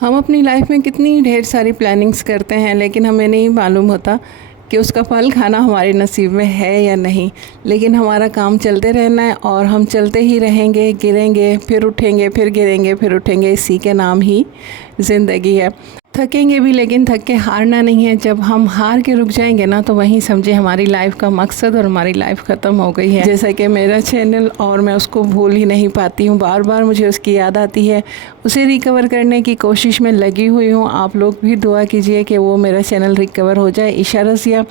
हम अपनी लाइफ में कितनी ढेर सारी प्लानिंग्स करते हैं, लेकिन हमें नहीं मालूम होता कि उसका फल खाना हमारे नसीब में है या नहीं। लेकिन हमारा काम चलते रहना है और हम चलते ही रहेंगे, गिरेंगे फिर उठेंगे, फिर गिरेंगे फिर उठेंगे। इसी के नाम ही ज़िंदगी है। थकेंगे भी, लेकिन थक के हारना नहीं है। जब हम हार के रुक जाएंगे ना, तो वहीं समझे हमारी लाइफ का मकसद और हमारी लाइफ ख़त्म हो गई है। जैसा कि मेरा चैनल, और मैं उसको भूल ही नहीं पाती हूँ, बार बार मुझे उसकी याद आती है। उसे रिकवर करने की कोशिश में लगी हुई हूँ। आप लोग भी दुआ कीजिए कि वो मेरा चैनल रिकवर हो जाए, ईशा रज़िया।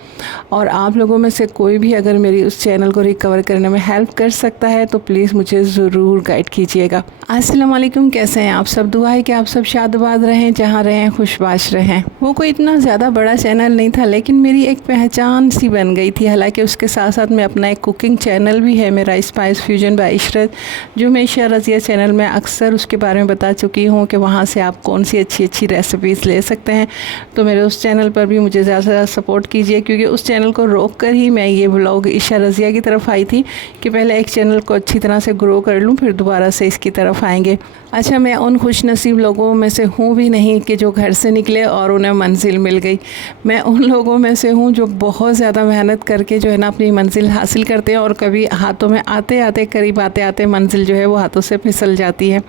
और आप लोगों में से कोई भी अगर मेरी उस चैनल को रिकवर करने में हेल्प कर सकता है तो प्लीज़ मुझे ज़रूर गाइड कीजिएगा। अस्सलाम वालेकुम, कैसे हैं आप सब? दुआ है कि आप सब शादबाद रहें, जहाँ रहें खुशबाश रहें। वो कोई इतना ज़्यादा बड़ा चैनल नहीं था, लेकिन मेरी एक पहचान सी बन गई थी। हालांकि उसके साथ साथ मैं अपना एक कुकिंग चैनल भी है मेरा, स्पाइस फ्यूजन बाय इशरत, जो मैं ईशा रज़िया चैनल में अक्सर उसके बारे में बता चुकी हूँ कि वहाँ से आप कौन सी अच्छी अच्छी रेसिपीज़ ले सकते हैं। तो मेरे उस चैनल पर भी मुझे ज़्यादा से ज़्यादा सपोर्ट कीजिए, क्योंकि उस चैनल को रोक कर ही मैं ये व्लॉग ईशा रज़िया की तरफ आई थी कि पहले एक चैनल को अच्छी तरह से ग्रो कर लूँ, फिर दोबारा से इसकी तरफ आएंगे। अच्छा, मैं उन खुश नसीब लोगों में से हूँ भी नहीं कि जो घर से निकले और उन्हें मंजिल मिल गई। मैं उन लोगों में से हूँ जो बहुत ज़्यादा मेहनत करके जो है ना अपनी मंजिल हासिल करते हैं, और कभी हाथों में आते आते, करीब आते आते मंजिल जो है वो हाथों से फिसल जाती है।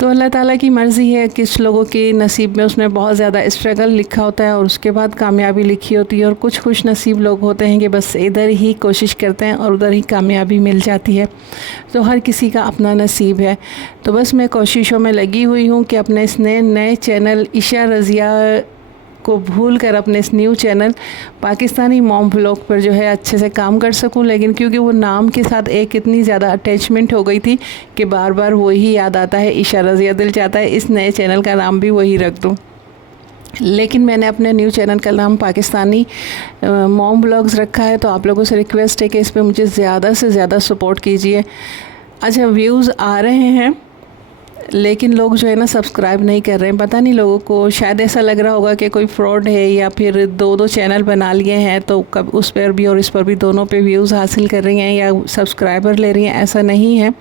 तो अल्लाह ताला की मर्ज़ी है, किस लोगों के नसीब में उसने बहुत ज़्यादा स्ट्रगल लिखा होता है और उसके बाद कामयाबी लिखी होती है, और कुछ खुश नसीब लोग होते हैं कि बस इधर ही कोशिश करते हैं और उधर ही कामयाबी मिल जाती है। तो हर किसी का अपना नसीब है। तो बस मैं कोशिशों में लगी हुई हूँ कि अपने इस नए चैनल ईशा रज़िया को भूल कर अपने इस new channel Pakistani mom vlog पर जो है अच्छे से काम कर सकूं। लेकिन क्योंकि वो नाम के साथ एक इतनी ज़्यादा अटैचमेंट हो गई थी कि बार बार वही याद आता है, ईशा रज़िया। दिल चाहता है इस नए चैनल का नाम भी वही रख दूं। लेकिन मैंने अपने न्यू चैनल का नाम पाकिस्तानी मॉम व्लॉग्स रखा है। तो आप लोगों से रिक्वेस्ट है कि इस पर मुझे ज़्यादा से ज़्यादा सपोर्ट कीजिए। अच्छा, व्यूज़ आ रहे हैं, लेकिन लोग जो है ना सब्सक्राइब नहीं कर रहे हैं। पता नहीं, लोगों को शायद ऐसा लग रहा होगा कि कोई फ्रॉड है, या फिर दो चैनल बना लिए हैं तो कब उस पर भी और इस पर भी दोनों पे व्यूज़ हासिल कर रही हैं या सब्सक्राइबर ले रही हैं। ऐसा नहीं है।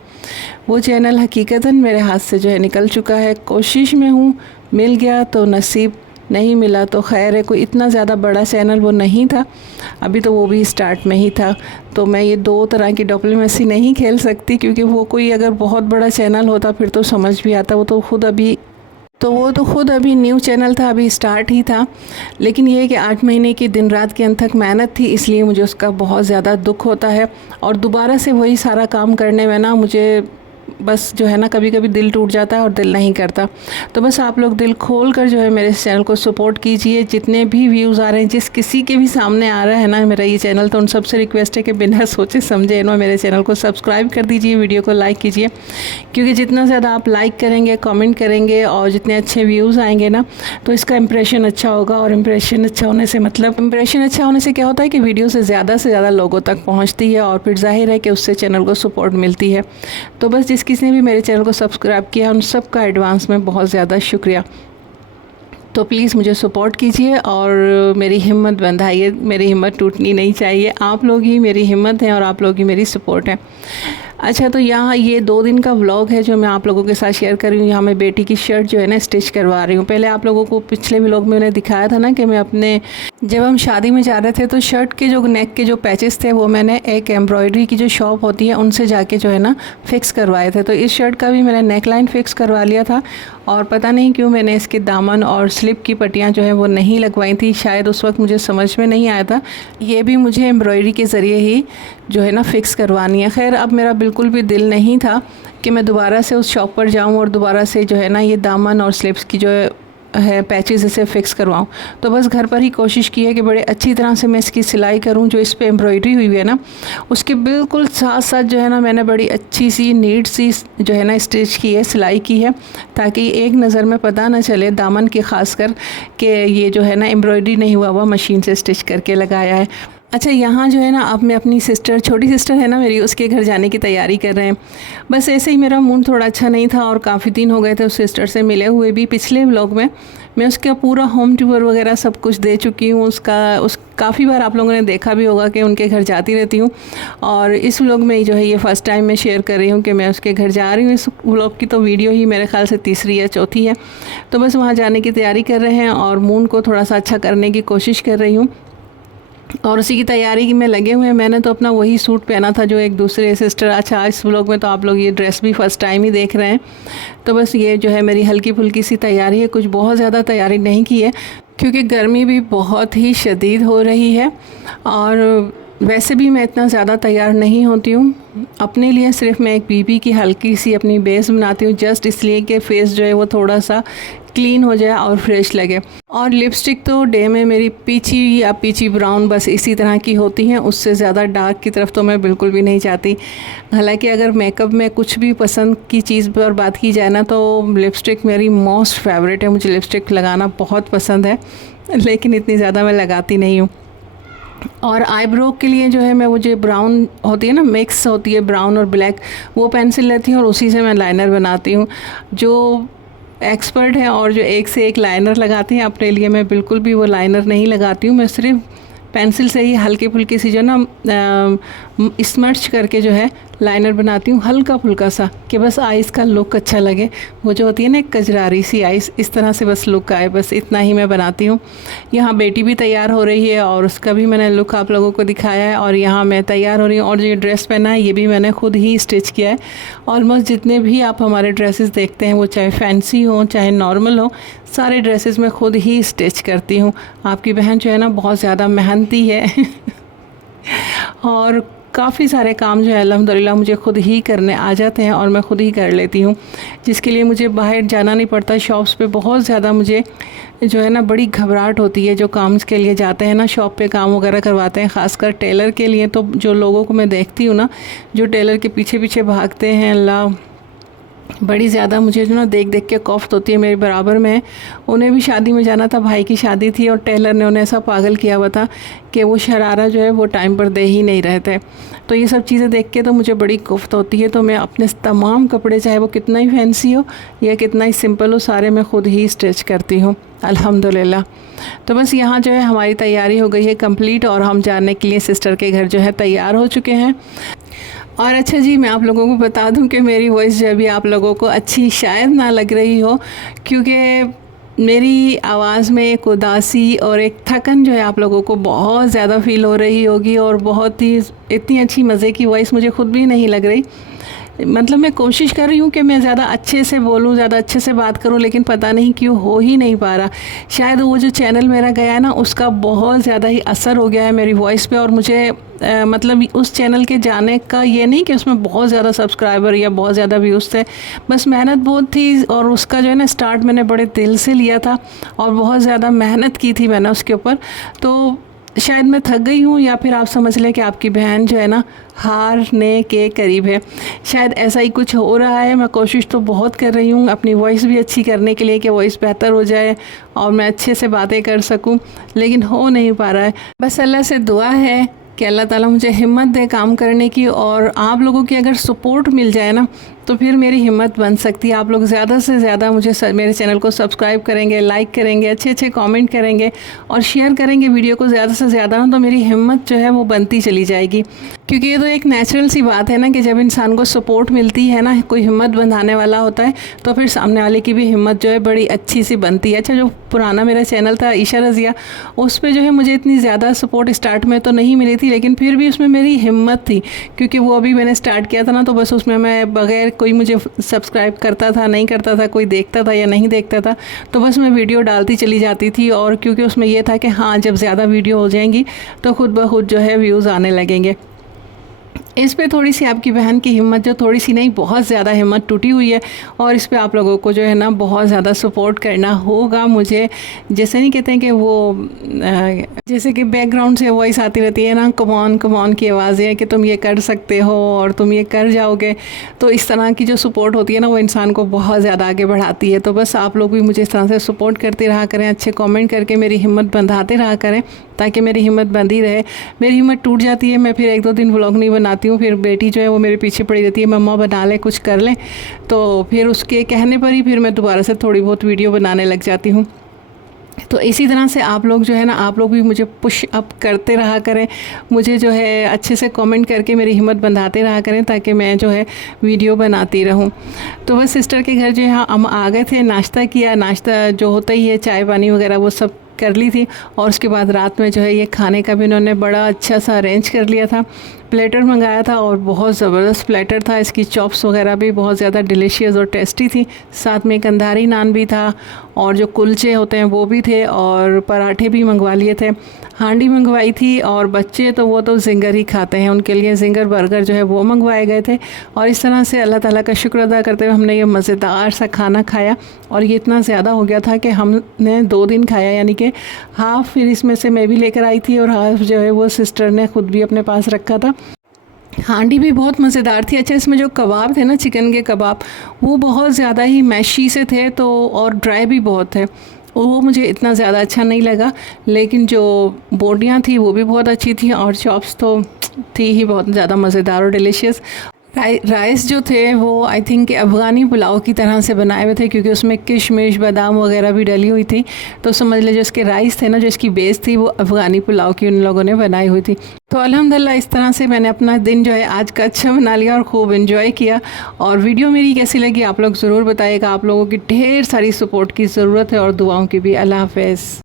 वो चैनल हकीकतन मेरे हाथ से जो है निकल चुका है। कोशिश में हूँ, मिल गया तो नसीब, नहीं मिला तो खैर है। कोई इतना ज़्यादा बड़ा चैनल वो नहीं था, अभी तो वो भी स्टार्ट में ही था। तो मैं ये दो तरह की डिप्लोमेसी नहीं खेल सकती, क्योंकि वो कोई अगर बहुत बड़ा चैनल होता फिर तो समझ भी आता। वो तो खुद अभी न्यू चैनल था, अभी स्टार्ट ही था। लेकिन ये है कि 8 महीने की दिन रात की अनथक मेहनत थी, इसलिए मुझे उसका बहुत ज़्यादा दुख होता है। और दोबारा से वही सारा काम करने में ना मुझे बस जो है ना कभी कभी दिल टूट जाता है और दिल नहीं करता। तो बस आप लोग दिल खोल कर जो है मेरे इस चैनल को सपोर्ट कीजिए। जितने भी व्यूज़ आ रहे हैं, जिस किसी के भी सामने आ रहा है ना मेरा ये चैनल, तो उन सबसे रिक्वेस्ट है कि बिना सोचे समझे ना मेरे चैनल को सब्सक्राइब कर दीजिए, वीडियो को लाइक कीजिए। क्योंकि जितना ज़्यादा आप लाइक करेंगे, कमेंट करेंगे और जितने अच्छे व्यूज़ आएंगे ना, तो इसका इंप्रेशन अच्छा होगा। और इंप्रेशन अच्छा होने से क्या होता है कि वीडियो से ज़्यादा लोगों तक पहुँचती है, और फिर जाहिर है कि उससे चैनल को सपोर्ट मिलती है। तो बस जिस किसी ने भी मेरे चैनल को सब्सक्राइब किया, उन सब का एडवांस में बहुत ज़्यादा शुक्रिया। तो प्लीज़ मुझे सपोर्ट कीजिए और मेरी हिम्मत बंधाइए। मेरी हिम्मत टूटनी नहीं चाहिए। आप लोग ही मेरी हिम्मत हैं और आप लोग ही मेरी सपोर्ट है। अच्छा, तो यहाँ ये 2 दिन का व्लॉग है जो मैं आप लोगों के साथ शेयर कर रही हूँ। यहाँ मैं बेटी की शर्ट जो है ना स्टिच करवा रही हूँ। पहले आप लोगों को पिछले व्लॉग में मैंने दिखाया था ना कि मैं अपने, जब हम शादी में जा रहे थे तो शर्ट के जो नेक के जो पैचेस थे वो मैंने एक एम्ब्रॉयडरी की जो शॉप होती है उनसे जाके जो है ना फ़िक्स करवाए थे। तो इस शर्ट का भी मैंने नेक लाइन फ़िक्स करवा लिया था, और पता नहीं क्यों मैंने इसके दामन और स्लिप की पट्टियाँ जो हैं वो नहीं लगवाई थी। शायद उस वक्त मुझे समझ में नहीं आया था। ये भी मुझे एम्ब्रॉयडरी के ज़रिए ही जो है ना फ़िक्स करवानी है। खैर, अब मेरा बिल्कुल भी दिल नहीं था कि मैं दोबारा से उस शॉप पर जाऊं और दोबारा से जो है ना ये दामन और स्लिप्स की जो है पैचेस इसे फ़िक्स करवाऊं। तो बस घर पर ही कोशिश की है कि बड़े अच्छी तरह से मैं इसकी सिलाई करूं। जो इस पे एम्ब्रॉयडरी हुई है ना, उसके बिल्कुल साथ साथ जो है ना मैंने बड़ी अच्छी सी नीट सी जो है ना स्टिच की है, सिलाई की है, ताकि एक नज़र में पता ना चले दामन की, ख़ास कर कि ये जो है ना एम्ब्रॉयडरी नहीं हुआ मशीन से स्टिच करके लगाया है। अच्छा, यहाँ जो है ना, अब मैं अपनी सिस्टर, छोटी सिस्टर है ना मेरी, उसके घर जाने की तैयारी कर रहे हैं। बस ऐसे ही मेरा मूड थोड़ा अच्छा नहीं था और काफ़ी दिन हो गए थे उस सिस्टर से मिले हुए भी। पिछले व्लॉग में मैं उसका पूरा होम टूर वगैरह सब कुछ दे चुकी हूँ। काफ़ी बार आप लोगों ने देखा भी होगा कि उनके घर जाती रहती हूँ, और इस व्लॉग में जो है ये फ़र्स्ट टाइम मैं शेयर कर रही हूँ कि मैं उसके घर जा रही हूँ। इस व्लॉग की तो वीडियो ही मेरे ख्याल से तीसरी या चौथी है। तो बस वहाँ जाने की तैयारी कर रहे हैं और मूड को थोड़ा सा अच्छा करने की कोशिश कर रही हूँ, और उसी की तैयारी में लगे हुए हैं। मैंने तो अपना वही सूट पहना था जो एक दूसरे सिस्टर, अच्छा इस व्लॉग में तो आप लोग ये ड्रेस भी फ़र्स्ट टाइम ही देख रहे हैं। तो बस ये जो है मेरी हल्की फुल्की सी तैयारी है, कुछ बहुत ज़्यादा तैयारी नहीं की है क्योंकि गर्मी भी बहुत ही शदीद हो रही है, और वैसे भी मैं इतना ज़्यादा तैयार नहीं होती हूँ। अपने लिए सिर्फ मैं एक बीबी की हल्की सी अपनी बेस बनाती हूँ, जस्ट इसलिए कि फेस जो है वो थोड़ा सा क्लीन हो जाए और फ्रेश लगे। और लिपस्टिक तो डे में मेरी पीची या पीची ब्राउन बस इसी तरह की होती हैं, उससे ज़्यादा डार्क की तरफ तो मैं बिल्कुल भी नहीं चाहती। हालांकि अगर मेकअप में कुछ भी पसंद की चीज़ पर बात की जाए ना, तो लिपस्टिक मेरी मोस्ट फेवरेट है। मुझे लिपस्टिक लगाना बहुत पसंद है, लेकिन इतनी ज़्यादा मैं लगाती नहीं हूँ। और आईब्रो के लिए जो है मैं, वो जो ब्राउन होती है ना, मिक्स होती है ब्राउन और ब्लैक, वो पेंसिल लेती हूँ और उसी से मैं लाइनर बनाती हूँ। जो एक्सपर्ट हैं और जो एक से एक लाइनर लगाती हैं अपने लिए, मैं बिल्कुल भी वो लाइनर नहीं लगाती हूँ। मैं सिर्फ पेंसिल से ही हल्की फुल्की सी जो ना स्मर्च करके जो है लाइनर बनाती हूँ, हल्का फुल्का सा, कि बस आइज़ का लुक अच्छा लगे। वो जो होती है ना एक कजरारी सी आइज़, इस तरह से बस लुक आए, बस इतना ही मैं बनाती हूँ। यहाँ बेटी भी तैयार हो रही है और उसका भी मैंने लुक आप लोगों को दिखाया है, और यहाँ मैं तैयार हो रही हूँ। और जो ड्रेस पहना है ये भी मैंने खुद ही स्टिच किया है। ऑलमोस्ट जितने भी आप हमारे ड्रेसेस देखते हैं, वो चाहे फैंसी हो चाहे नॉर्मल हो, सारे ड्रेसेस मैं खुद ही स्टिच करती हूँ। आपकी बहन जो है ना बहुत ज़्यादा मेहनती है और काफ़ी सारे काम जो है अल्हम्दुलिल्लाह मुझे खुद ही करने आ जाते हैं और मैं खुद ही कर लेती हूँ, जिसके लिए मुझे बाहर जाना नहीं पड़ता। शॉप्स पे बहुत ज़्यादा मुझे जो है ना बड़ी घबराहट होती है। जो काम के लिए जाते हैं ना, शॉप पे काम वगैरह करवाते हैं, ख़ासकर टेलर के लिए, तो जो लोगों को मैं देखती हूँ ना जो टेलर के पीछे पीछे भागते हैं, अल्लाह, बड़ी ज़्यादा मुझे जो ना देख देख के कॉफ्त होती है। मेरे बराबर में उन्हें भी शादी में जाना था, भाई की शादी थी, और टेलर ने उन्हें ऐसा पागल किया हुआ था कि वो शरारा जो है वो टाइम पर दे ही नहीं रहे थे। तो ये सब चीज़ें देख के तो मुझे बड़ी कॉफ्त होती है। तो मैं अपने तमाम कपड़े, चाहे वो कितना ही फैंसी हो या कितना ही सिंपल हो, सारे मैं खुद ही स्टिच करती हूँ अल्हम्दुलिल्लाह। तो बस यहाँ जो है हमारी तैयारी हो गई है कंप्लीट, और हम जाने के लिए सिस्टर के घर जो है तैयार हो चुके हैं। और अच्छा जी, मैं आप लोगों को बता दूं कि मेरी वॉइस जो अभी आप लोगों को अच्छी शायद ना लग रही हो, क्योंकि मेरी आवाज़ में एक उदासी और एक थकन जो है आप लोगों को बहुत ज़्यादा फ़ील हो रही होगी, और बहुत ही इतनी अच्छी मज़े की वॉइस मुझे खुद भी नहीं लग रही। मतलब मैं कोशिश कर रही हूँ कि मैं ज़्यादा अच्छे से बोलूँ, ज़्यादा अच्छे से बात करूँ, लेकिन पता नहीं क्यों हो ही नहीं पा रहा। शायद वो जो चैनल मेरा गया है ना, उसका बहुत ज़्यादा ही असर हो गया है मेरी वॉइस पे। और मुझे मतलब उस चैनल के जाने का ये नहीं कि उसमें बहुत ज़्यादा सब्सक्राइबर या बहुत ज़्यादा व्यूज़ थे, बस मेहनत बहुत थी। और उसका जो है ना स्टार्ट मैंने बड़े दिल से लिया था और बहुत ज़्यादा मेहनत की थी मैंने उसके ऊपर। तो शायद मैं थक गई हूँ, या फिर आप समझ लें कि आपकी बहन जो है ना हारने के करीब है, शायद ऐसा ही कुछ हो रहा है। मैं कोशिश तो बहुत कर रही हूँ अपनी वॉइस भी अच्छी करने के लिए, कि वॉइस बेहतर हो जाए और मैं अच्छे से बातें कर सकूँ, लेकिन हो नहीं पा रहा है। बस अल्लाह से दुआ है कि अल्लाह ताला मुझे हिम्मत दे काम करने की, और आप लोगों की अगर सपोर्ट मिल जाए ना तो फिर मेरी हिम्मत बन सकती है। आप लोग ज़्यादा से ज़्यादा मेरे चैनल को सब्सक्राइब करेंगे, लाइक करेंगे, अच्छे अच्छे कमेंट करेंगे और शेयर करेंगे वीडियो को ज़्यादा से ज़्यादा ना, तो मेरी हिम्मत जो है वो बनती चली जाएगी। क्योंकि ये तो एक नेचुरल सी बात है ना कि जब इंसान को सपोर्ट मिलती है ना, कोई हिम्मत बंधाने वाला होता है, तो फिर सामने वाले की भी हिम्मत जो है बड़ी अच्छी सी बनती है। अच्छा, जो पुराना मेरा चैनल था ईशा रज़िया, उस पर जो है मुझे इतनी ज़्यादा सपोर्ट स्टार्ट में तो नहीं मिली थी, लेकिन फिर भी उसमें मेरी हिम्मत थी, क्योंकि वो अभी मैंने स्टार्ट किया था ना, तो बस उसमें मैं बग़ैर कोई मुझे सब्सक्राइब करता था नहीं करता था, कोई देखता था या नहीं देखता था, तो बस मैं वीडियो डालती चली जाती थी। और क्योंकि उसमें यह था कि हाँ, जब ज़्यादा वीडियो हो जाएंगी तो खुद ब खुद जो है व्यूज़ आने लगेंगे। इस पे थोड़ी सी आपकी बहन की हिम्मत, जो थोड़ी सी नहीं बहुत ज़्यादा हिम्मत टूटी हुई है, और इस पे आप लोगों को जो है ना बहुत ज़्यादा सपोर्ट करना होगा मुझे। जैसे नहीं कहते हैं कि वो जैसे कि बैकग्राउंड से वॉइस आती रहती है ना, कम ऑन की आवाज़ें हैं कि तुम ये कर सकते हो और तुम ये कर जाओगे, तो इस तरह की जो सपोर्ट होती है ना वो इंसान को बहुत ज़्यादा आगे बढ़ाती है। तो बस आप लोग भी मुझे इस तरह से सपोर्ट करते रहा करें, अच्छे कमेंट करके मेरी हिम्मत बंधाते रहा करें, ताकि मेरी हिम्मत बंधी रहे। मेरी हिम्मत टूट जाती है, मैं फिर 1-2 दिन व्लॉग नहीं बनाती हूँ, फिर बेटी जो है वो मेरे पीछे पड़ी रहती है, मम्मा बना लें, कुछ कर लें, तो फिर उसके कहने पर ही फिर मैं दोबारा से थोड़ी बहुत वीडियो बनाने लग जाती हूँ। तो इसी तरह से आप लोग जो है ना, आप लोग भी मुझे पुश अप करते रहा करें, मुझे जो है अच्छे से कमेंट करके मेरी हिम्मत बंधाते रहा करें, ताकि मैं जो है वीडियो बनाती रहूं। तो बस सिस्टर के घर जो है हम आ गए थे, नाश्ता किया, नाश्ता जो होता ही है चाय पानी वगैरह वो सब कर ली थी, और उसके बाद रात में जो है ये खाने का भी उन्होंने बड़ा अच्छा सा अरेंज कर लिया था। प्लेटर मंगाया था और बहुत ज़बरदस्त प्लेटर था, इसकी चॉप्स वगैरह भी बहुत ज़्यादा डिलीशियस और टेस्टी थी। साथ में कंधारी नान भी था, और जो कुलचे होते हैं वो भी थे, और पराठे भी मंगवा लिए थे, हांडी मंगवाई थी। और बच्चे तो वो तो जिंगर ही खाते हैं, उनके लिए जिंगर बर्गर जो है वो मंगवाए गए थे। और इस तरह से अल्लाह ताला का शुक्र अदा करते हुए हमने ये मज़ेदार सा खाना खाया, और ये इतना ज़्यादा हो गया था कि हमने 2 दिन खाया, यानी कि हाफ़ फिर इसमें से मैं भी लेकर आई थी, और हाफ़ जो है वो सिस्टर ने ख़ुद भी अपने पास रखा था। हांडी भी बहुत मज़ेदार थी। अच्छा, इसमें जो कबाब थे ना, चिकन के कबाब, वो बहुत ज़्यादा ही मैशी से थे, तो और ड्राई भी बहुत थे, वो मुझे इतना ज़्यादा अच्छा नहीं लगा। लेकिन जो बोटियाँ थी वो भी बहुत अच्छी थी, और चॉप्स तो थी ही बहुत ज़्यादा मज़ेदार और डिलीशियस। राइस जो थे वो आई थिंक अफ़गानी पुलाव की तरह से बनाए हुए थे, क्योंकि उसमें किशमिश बादाम वगैरह भी डली हुई थी। तो समझ लीजिए जो इसके राइस थे ना, जो इसकी बेस थी, वो अफ़गानी पुलाव की उन लोगों ने बनाई हुई थी। तो अल्हम्दुलिल्लाह इस तरह से मैंने अपना दिन जो है आज का अच्छा बना लिया और खूब इन्जॉय किया। और वीडियो मेरी कैसी लगी आप लोग ज़रूर बताइएगा। आप लोगों की ढेर सारी सपोर्ट की ज़रूरत है, और दुआओं की भी। अल्लाह हाफ़िज़।